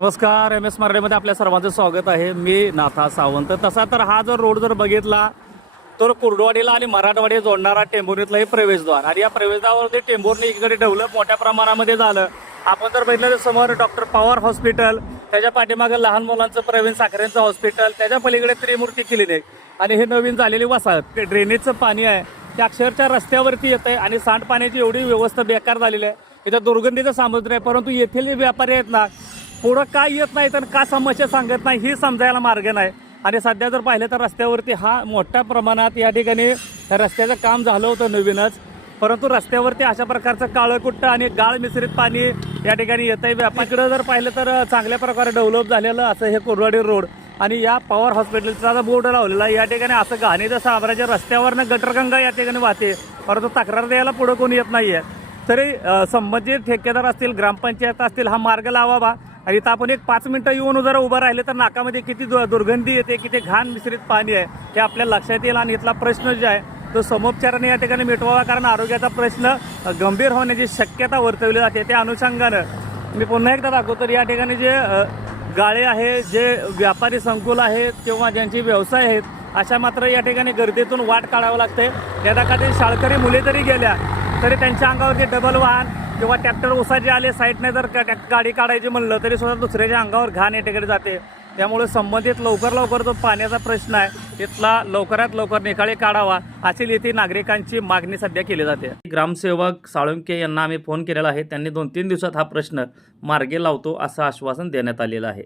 नमस्कार M S मराठीमध्ये आपल्या सर्वांचं स्वागत आहे. मी नाथा सावंत. तसा तर हा जर रोड जर बघितला तर कुर्डवाडीला आणि मराठवाडी जोडणारा टेंभुर्णीतला हे प्रवेशद्वार. आणि या प्रवेशद्वारावरती टेंभुर्णी इकडे डेव्हलप मोठ्या प्रमाणामध्ये झालं. आपण जर बघितलं तर समोर डॉक्टर पवार हॉस्पिटल त्याच्या पाठीमागे लहान मुलांचं प्रवीण साखरेंचं हॉस्पिटल त्याच्या पलीकडे त्रिमूर्ती क्लिनिक आणि हे नवीन झालेली वसाहत ते ड्रेनेजचं पाणी आहे ते अक्षरशः रस्त्यावरती येत आहे आणि सांडपाण्याची एवढी व्यवस्था बेकार झालेली आहे. इथं दुर्गंधीचं सामुद्र आहे परंतु येथील जे व्यापारी आहेत ना पुढं काय येत नाही तर का समस्या सांगत नाही ही समजायला मार्ग नाही. आणि सध्या जर पाहिलं तर रस्त्यावरती हा मोठ्या प्रमाणात या ठिकाणी रस्त्याचं काम झालं होतं नवीनच. परंतु रस्त्यावरती अशा प्रकारचं काळकुट्ट आणि गाळ मिश्रित पाणी या ठिकाणी येत आहे व्यापाकडं जर पाहिलं तर चांगल्या प्रकारे डेव्हलप झालेलं असं हे कोरवाडी रोड आणि या पॉवर हॉस्पिटलचा बोर्ड लावलेला आहे, या ठिकाणी असं घाणीचं साम्राज्य रस्त्यावरनं गटरगंगा या ठिकाणी वाहते. परंतु तक्रार द्यायला पुढं कोणी येत नाही आहे तरी संबंधित ठेकेदार असतील ग्रामपंचायत असतील हा मार्ग लावावा. आणि इथं आपण एक पाच मिनिटं येऊन जरा उभं राहिले तर नाकामध्ये किती दु- दुर्गंधी येते किती घाण मिश्रित पाणी आहे हे आपल्या लक्षात येईल आणि इथला प्रश्न जो आहे तो समोपचाराने या ठिकाणी मिटवावा कारण आरोग्याचा प्रश्न गंभीर होण्याची शक्यता वर्तवली जाते. त्या अनुषंगानं मी पुन्हा एकदा दाखवतो तर या ठिकाणी जे गाळे आहे जे व्यापारी संकुल आहेत किंवा ज्यांचे व्यवसाय आहेत अशा मात्र या ठिकाणी गर्दीतून वाट काढावं लागते. यदा काही शाळकरी मुले जरी गेल्या तरी त्यांच्या अंगावरती डबल वाहन किंवा ट्रॅक्टर उसाचे आले साईडने जर गाडी काढायची म्हणलं तरी सुद्धा दुसऱ्याच्या अंगावर घाण येटेकडे जाते. त्यामुळे संबंधित लवकर लवकर जो पाण्याचा प्रश्न आहे तिथला लवकरात लवकर निकाळी काढावा अशी येथे नागरिकांची मागणी सध्या केली जाते. ग्रामसेवक साळुंके यांना आम्ही फोन केलेला आहे. त्यांनी दोन तीन दिवसात हा प्रश्न मार्गी लावतो असं आश्वासन देण्यात आलेलं आहे.